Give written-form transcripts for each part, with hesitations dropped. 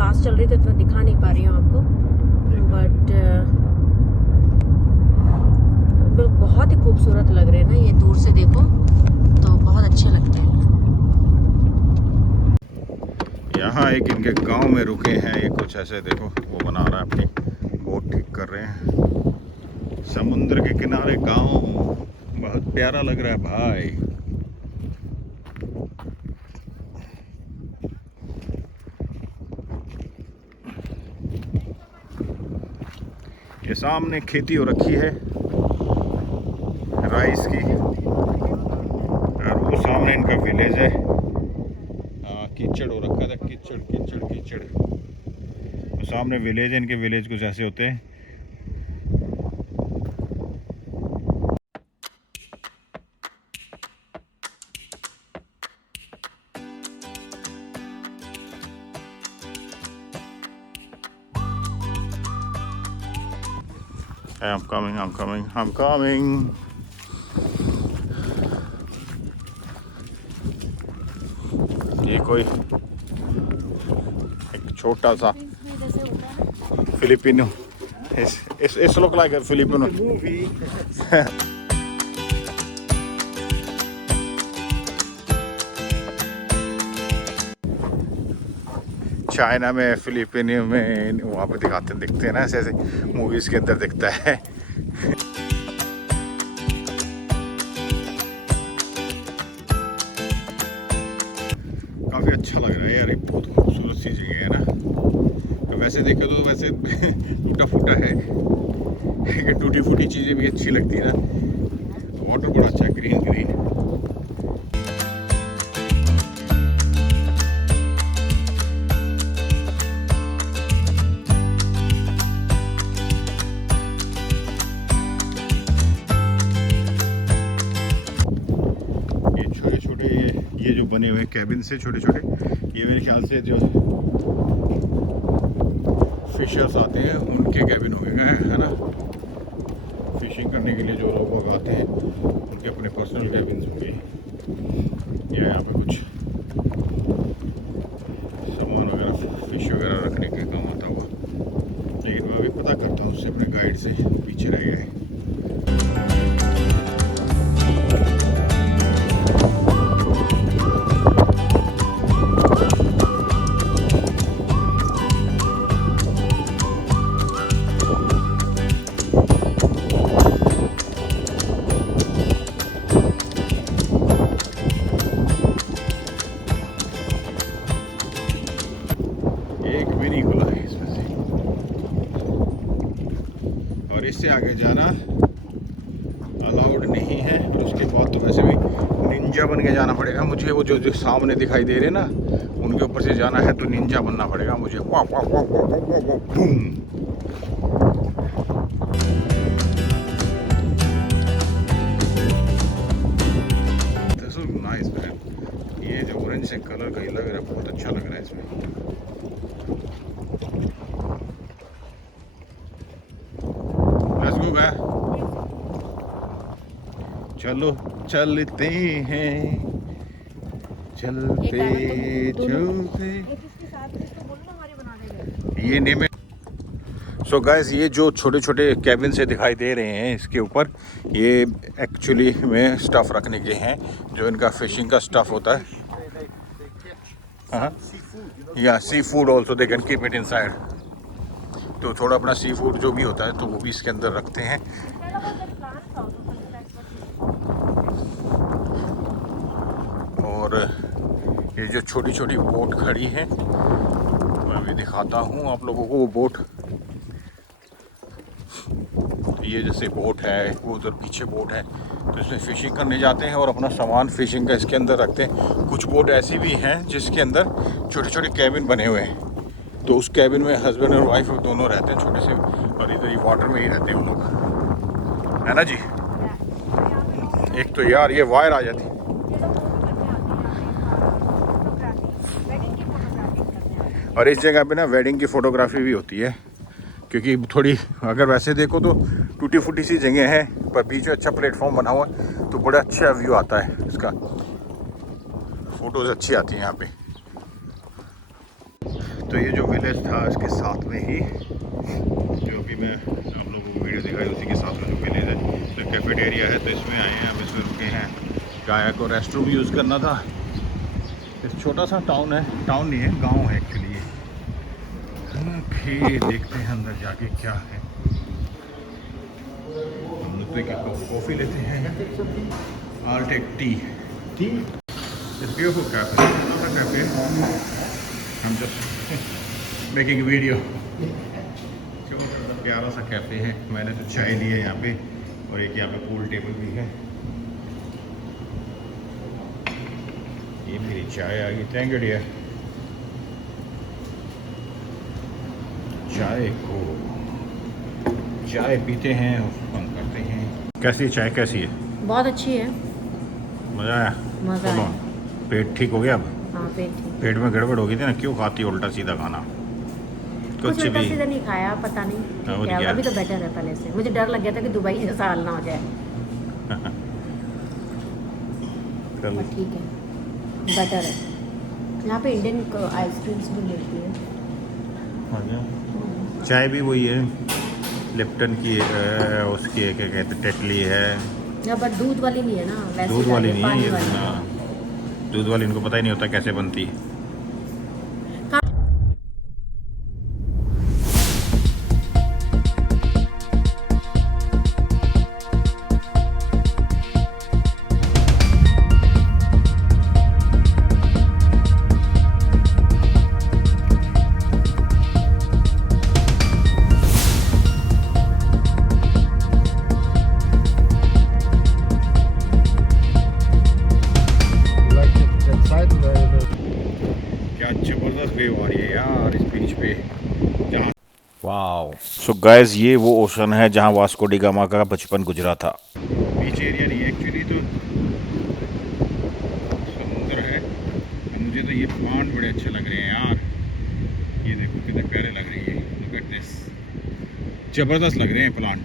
पास चल रही थी तो दिखा नहीं पा रही हूँ आपको, बट बहुत ही खूबसूरत लग रहे हैं ना, ये दूर से देखो तो बहुत अच्छे लगते हैं। यहाँ एक इनके गांव में रुके हैं, ये कुछ ऐसे देखो वो बना रहा है, अपनी बोट ठीक कर रहे हैं। समुद्र के किनारे गांव, बहुत प्यारा लग रहा है भाई। ये सामने खेती हो रखी है राइस की, और वो सामने इनका विलेज है। कीचड़ हो रखा था, कीचड़ कीचड़ कीचड़। तो सामने विलेज है, इनके विलेज कुछ ऐसे होते हैं। I'm coming, I'm coming, I'm coming. ये कोई एक छोटा सा फिलिपिनो, इस look like a Filipino movie. China में, फिलिपिनो में वहाँ पे दिखते हैं ना, ऐसे ऐसे मूवीज के अंदर दिखता है। काफ़ी अच्छा लग रहा है यार, ये बहुत खूबसूरत सी जगह है ना। तो वैसे देखे तो वैसे टूटा फूटा है कि टूटी फूटी चीज़ें भी अच्छी लगती है ना। वाटर बड़ा अच्छा है, ग्रीन ग्रीन। ये जो बने हुए कैबिन से छोटे छोटे, ये मेरे ख्याल से जो फिशर्स आते हैं उनके कैबिन हो गए है ना। फिशिंग करने के लिए जो लोग आते हैं उनके अपने पर्सनल कैबिन होंगे। या यहाँ पे कुछ सामान वगैरह, फिश वगैरह रखने के काम आता हुआ। लेकिन मैं अभी पता करता हूँ उससे, अपने गाइड से पीछे रह गए। इससे आगे जाना अलाउड नहीं है। और उसके बाद तो वैसे भी निंजा बन के जाना पड़ेगा मुझे। वो जो सामने दिखाई दे रहे ना, उनके ऊपर से जाना है तो निंजा बनना पड़ेगा मुझे। वाह वाह वाह वाह वाह वाह boom. This is nice man. ये जो ऑरेंज से कलर का ही लग रहा है, बहुत अच्छा लग रहा है इसमें। चलो चलते हैं, चलते चलते। ये नहीं में। सो गाइस, ये जो छोटे छोटे कैबिन से दिखाई दे रहे हैं इसके ऊपर, ये एक्चुअली में स्टफ़ रखने के हैं, जो इनका फिशिंग का स्टफ़ होता है। हाँ, या seafood also they can keep it inside. तो थोड़ा अपना सी फूड जो भी होता है तो वो भी इसके अंदर रखते हैं। और ये जो छोटी छोटी बोट खड़ी है, मैं भी दिखाता हूँ आप लोगों को वो बोट। ये जैसे बोट है, वो उधर पीछे बोट है, तो इसमें फ़िशिंग करने जाते हैं और अपना सामान फ़िशिंग का इसके अंदर रखते हैं। कुछ बोट ऐसी भी हैं जिसके अंदर छोटे छोटे कैबिन बने हुए हैं, तो उस कैबिन में हस्बैंड और वाइफ दोनों रहते हैं छोटे से, और इधर ही वाटर में ही रहते हैं वो लोग, है ना जी। एक तो यार ये वायर आ जाती, और इस जगह पे ना वेडिंग की फ़ोटोग्राफी भी होती है, क्योंकि थोड़ी अगर वैसे देखो तो टूटी फूटी सी जगह है, पर बीच में अच्छा प्लेटफॉर्म बना हुआ है, तो बड़ा अच्छा व्यू आता है इसका, फ़ोटोज़ अच्छी आती हैं यहाँ पे। तो ये जो विलेज था इसके साथ में ही, जो भी मैं आप लोगों को वीडियो दिखाई उसी के साथ में जो विलेज है, तो कैफेटेरिया है, तो इसमें आए हैं हम, इसमें रुके हैं। गाया को रेस्ट रूम यूज़ करना था। इस छोटा सा टाउन है, टाउन नहीं है, गांव है एक्चुअली ये। ओके, देखते हैं अंदर जाके क्या है। हम लोग तो एक कॉफ़ी लेते हैं। I'll take tea. Tea? It's beautiful cafe. It's not a cafe. I'm just making a video. छोटा सा प्यारा सा कैफे है। मैंने तो चाय ली है यहाँ पे, और एक यहाँ पे पूल टेबल भी है। ये मेरी चाय आ गई। Thank you dear. चाय पीते हैं, हम करते हैं। कैसी चाय कैसी है? बहुत अच्छी है। मज़ा आया? मज़ा आया। पेट ठीक हो गया अब? हाँ, पेट ठीक। पेट में गड़बड़ हो गई थी ना, क्यों खाती उल्टा सीधा खाना? कुछ उल्टा सीधा नहीं खाया, पता नहीं क्या। अभी तो बेटर है पहले से। मुझे डर लग गया था कि दुबई जैसा हाल ना हो जाए। ठीक है, बेटर है। यहाँ पे इंडियन आइसक्रीम्स भी मिलती है। चाय भी वही है, लिप्टन की है, उसकी क्या कहते हैं, टेटली है। बट दूध वाली नहीं है ना, वैसे दूध वाली नहीं है वाली। ये, दूध वाली इनको पता ही नहीं होता कैसे बनती है। वाओ। सो गाइस, ये वो ओशन है जहाँ वास्को डी गामा का बचपन गुजरा था। बीच एरिया नहीं है एक्चुअली, तो समुद्र है। मुझे तो ये प्लांट बड़े अच्छे लग रहे हैं यार। ये देखो कितने प्यारे लग रही है। लुक एट दिस, जबरदस्त लग रहे हैं प्लांट।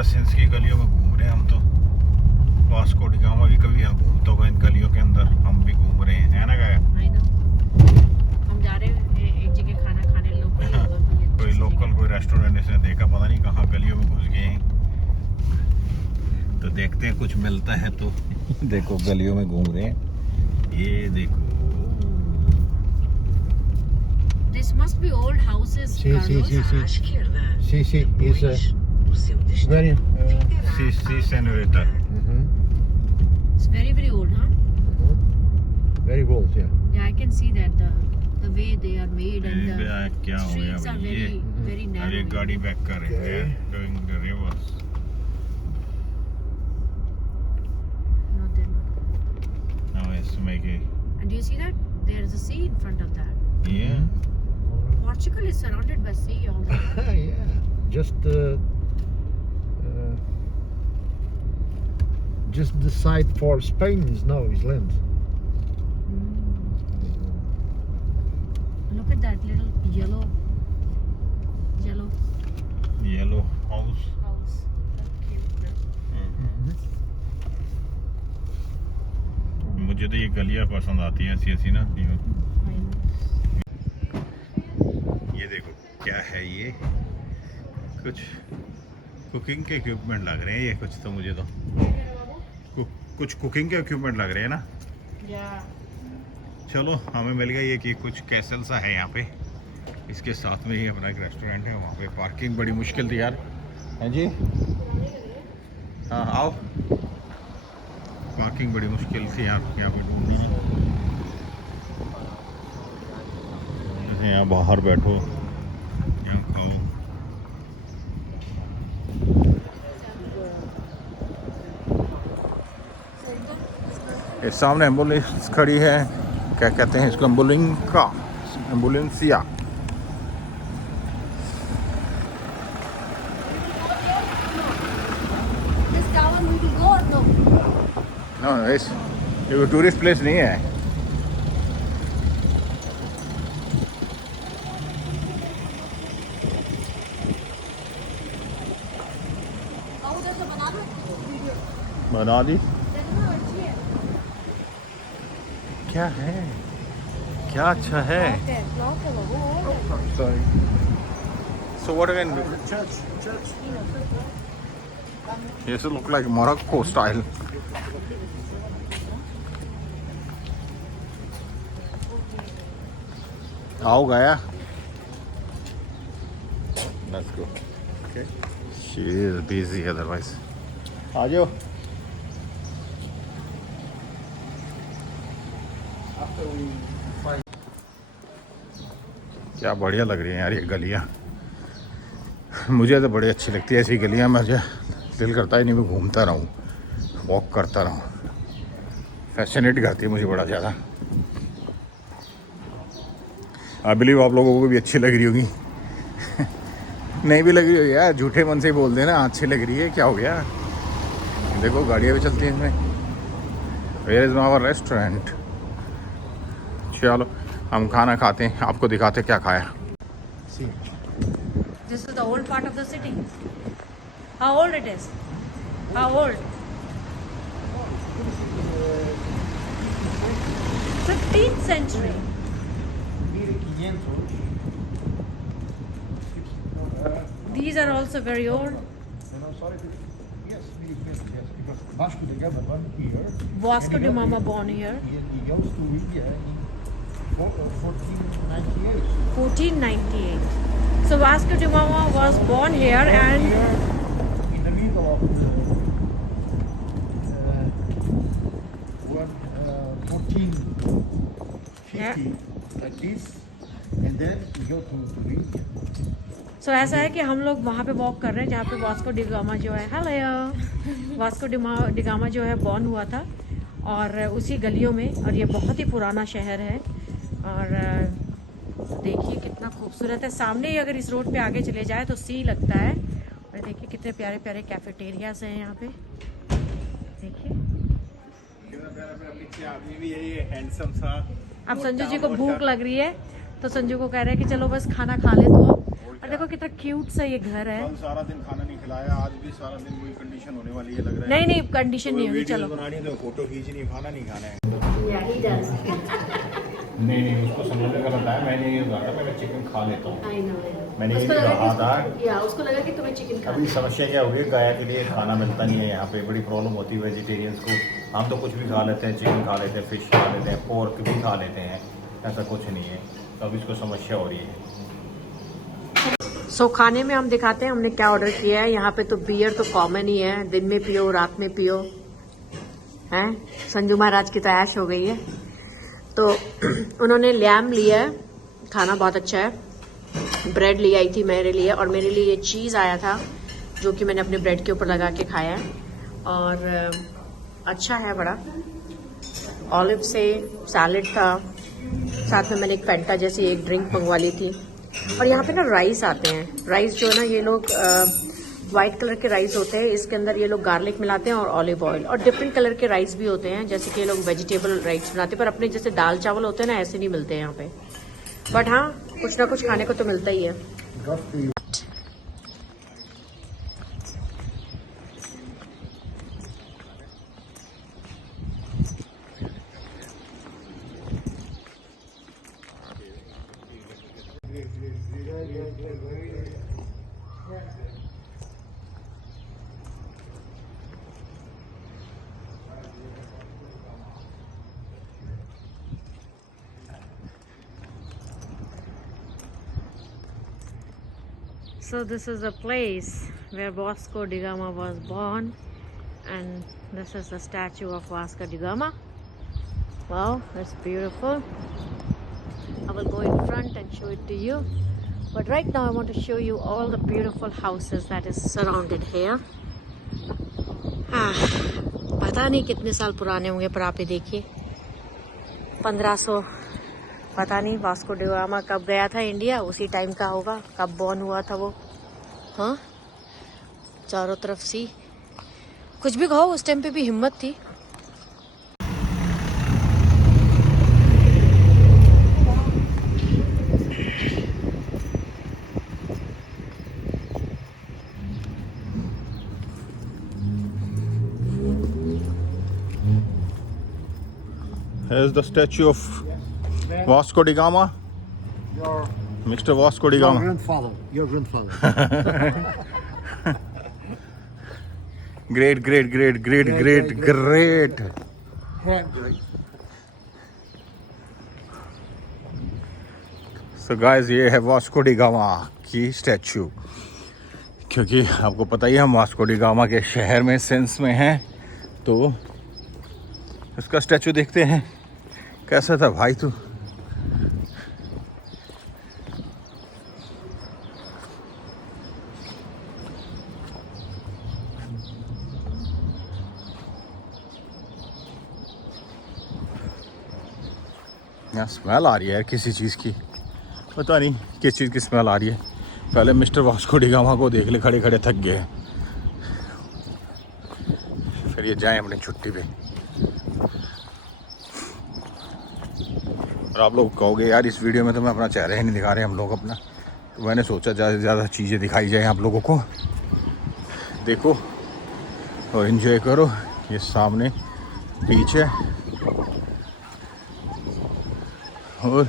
सिंस की गलियों में घूम रहे हैं हम तो। वास्को डी गामा भी कभी यहाँ घूमता होगा इन गलियों के अंदर, हम भी घूम रहे हैं, है ना गाया? हम जा रहे हैं एक जगह खाना खाने, कोई लोकल कोई रेस्टोरेंट इसने देखा, पता नहीं कहाँ गलियों में घुस गए हैं। तो देखते हैं कुछ मिलता है तो। देखो गलियों में घूम रहे हैं, ये देखो। This must be old houses. Sí, is very. Sí, señorita. It's very, very old, huh? Very old, yeah. Yeah, I can see that the way they are made and the क्या हो गया streets are भाई ये? very, very narrow. अरे गाड़ी back कर रहे हैं, doing the reverse. No, they're not. Now it's making. And do you see that? There's a sea in front of that. Yeah. Portugal is surrounded by sea all the time. Yeah, just the side for Spain is now is land. Look at that little yellow house. house. मुझे तो ये गलियां पसंद आती हैं, ऐसी ऐसी ना। ये देखो क्या है ये, कुछ कुकिंग के इक्विपमेंट लग रहे हैं ये कुछ, तो मुझे तो कुछ कुकिंग के इक्विपमेंट लग रहे हैं ना। चलो हमें मिल गया ये कि कुछ कैसल सा है यहाँ पे, इसके साथ में ही अपना एक रेस्टोरेंट है। वहाँ पे पार्किंग बड़ी मुश्किल थी यार। हैं जी? हाँ आओ। पार्किंग बड़ी मुश्किल थी यार यहाँ पे ढूंढना। यहाँ बाहर बैठो, यहाँ खाओ। इस सामने एम्बुलेंस खड़ी है, क्या कहते हैं इसको, एम्बुलेंसिया। नो ये टूरिस्ट प्लेस नहीं है। बना दी। क्या है, क्या अच्छा है। Sorry. So what again? Church. Yes, it look like Morocco style. आओ गया। Let's go. Okay. She is busy otherwise. आ जाओ। क्या बढ़िया लग रही है यार ये गलियाँ। मुझे तो बड़ी अच्छी लगती है ऐसी गलियाँ। मुझे दिल करता ही नहीं मैं घूमता रहूँ, वॉक करता रहूँ। फैसिनेट करती है मुझे बड़ा ज़्यादा। आई बिलीव आप लोगों को भी अच्छी लग रही होगी। नहीं भी लग रही होगी यार, झूठे मन से ही बोल देना अच्छी लग रही है। क्या हो गया, देखो गाड़ियाँ भी चलती हैं इसमें। Where is our restaurant. चलो हम खाना खाते हैं, आपको दिखाते क्या खाया। This is the old part of the city. How old it is? How old? 15th century. These are also very old. Vasco da Gama born here. Vasco da Gama born here. He goes to India in 1498. 1498. So Vasco da Gama was born here and Here in the middle of 1450, Yeah. like this, and then he go to India. सो ऐसा है कि हम लोग वहाँ पे walk कर रहे हैं जहाँ पे वास्को डी गामा जो है, हेलो, वास्को डी गामा जो है बॉर्न हुआ था और उसी गलियों में। और ये बहुत ही पुराना शहर है और देखिए कितना खूबसूरत है। सामने ही अगर इस रोड पे आगे चले जाए तो सी लगता है। और देखिए कितने प्यारे प्यारे कैफेटेरियाज हैं यहाँ पे। देखिए अब संजू जी को भूख लग रही है तो संजू को कह रहे हैं कि चलो बस खाना खा ले तो। और देखो कितना क्यूट सा ये घर है। कल सारा दिन खाना नहीं खिलाया, आज भी सारा दिन वही कंडीशन होने वाली है लग रहा है। नहीं नहीं कंडीशन नहीं होगी। चलो बनानी है तो फोटो खींचनी, खाना नहीं खाना है। Yeah, he does. नहीं उसको समझने का बताया। मैंने ये कहा था मैं चिकन खा लेता हूँ। I know. मैंने ये उसको लगा कहा था। या उसको लगा कि तुम्हें चिकन खाना अभी है। समस्या क्या होगी, गाया के लिए खाना मिलता नहीं है यहाँ पे, बड़ी प्रॉब्लम होती है वेजिटेरियंस को। हम तो कुछ भी खा लेते हैं, चिकन खा लेते हैं, फिश खा लेते हैं, पोर्क भी खा लेते हैं, ऐसा कुछ नहीं है। तो अब इसको समस्या हो रही है। सो खाने में हम दिखाते हैं हमने क्या ऑर्डर किया है। यहाँ पे तो बियर तो कॉमन ही है, दिन में पियो रात में पियो हैं। संजू महाराज की तो ऐश हो गई है। तो उन्होंने लैम लिया है, खाना बहुत अच्छा है। ब्रेड ले आई थी मेरे लिए और मेरे लिए ये चीज़ आया था जो कि मैंने अपने ब्रेड के ऊपर लगा के खाया है और अच्छा है बड़ा। ऑलिव से सैलेड था, साथ में मैंने एक फैंटा जैसी एक ड्रिंक मंगवा ली थी। और यहाँ पे ना राइस आते हैं। राइस जो है ना ये लोग वाइट कलर के राइस होते हैं, इसके अंदर ये लोग गार्लिक मिलाते हैं और ऑलिव ऑयल। और डिफरेंट कलर के राइस भी होते हैं, जैसे कि ये लोग वेजिटेबल राइस बनाते हैं, पर अपने जैसे दाल चावल होते हैं ना ऐसे नहीं मिलते हैं यहाँ पे। बट हाँ कुछ ना कुछ खाने को तो मिलता ही है। So this is the place where Vasco da Gama was born, and this is the statue of Vasco da Gama. Wow, that's beautiful. I will go in front and show it to you. But right now I want to show you all the beautiful houses that is surrounded here. पता नहीं कितने साल पुराने होंगे, पर आप ये देखिए 1500। पता नहीं वास्को डी गामा कब गया था इंडिया, उसी टाइम का होगा, कब बॉर्न हुआ था वो। हाँ चारों तरफ सी, कुछ भी कहो उस टाइम पे भी हिम्मत थी। Here's the statue of Vasco da Gama. Your, Mr. Vasco da your Gama. grandfather. Your grandfather. Great. So guys, ये है वास्को डी गामा की स्टैचू, क्योंकि आपको पता ही है हम वास्को डी गामा के शहर में सेंस में हैं, तो उसका स्टैचू देखते हैं कैसा था भाई तू। यहाँ स्मेल आ रही है यार किसी चीज़ की, पता नहीं किस चीज़ की स्मेल आ रही है। पहले मिस्टर वास्को डी गामा को देख ले, खड़े खड़े थक गए, फिर ये जाएं अपनी छुट्टी पे। और आप लोग कहोगे यार इस वीडियो में तो मैं अपना चेहरा ही नहीं दिखा रहे हम लोग अपना, तो मैंने सोचा ज़्यादा से ज़्यादा चीज़ें दिखाई जाए आप लोगों को। देखो और इन्जॉय करो। ये सामने बीच है और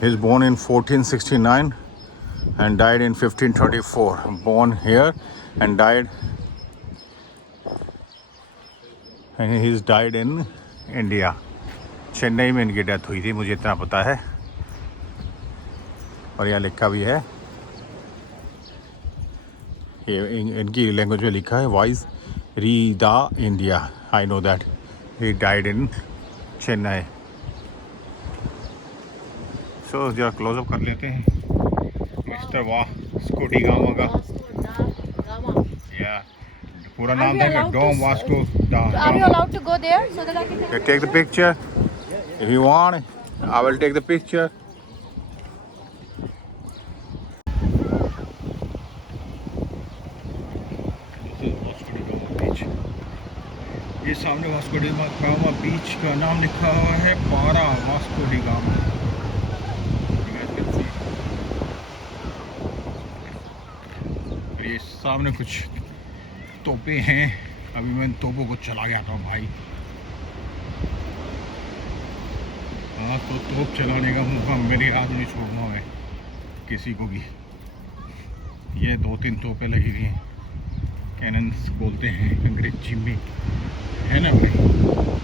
he is born in 1469 and died in 1534. Born here and died, and he is died in India. Chennai में इनकी डेथ हुई थी, मुझे इतना पता है। और यहाँ लिखा भी है, ये इनकी लैंग्वेज में लिखा है वाइज रीदा India. I know that he died in Chennai. So जरा क्लोजअप कर लेते हैं मिस्टर वास्को डी गामा का। या पूरा नाम देंगे, डोम वास्को दा। Are you allowed to go there so that I can Take the picture if you want. I will take the picture. ये सामने वास्को डी गामा बीच का नाम लिखा हुआ है, पारा वास्को डी गामा। ये सामने कुछ तोपे हैं, अभी मैं इन तोपों को चला गया था भाई। हाँ, तो तोप चलाने का मौका मेरी आज नहीं छोड़ना है किसी को भी। ये 2-3 तोपें लगी हुई हैं, कैनन्स बोलते हैं अंग्रेजी में, है ना भाई।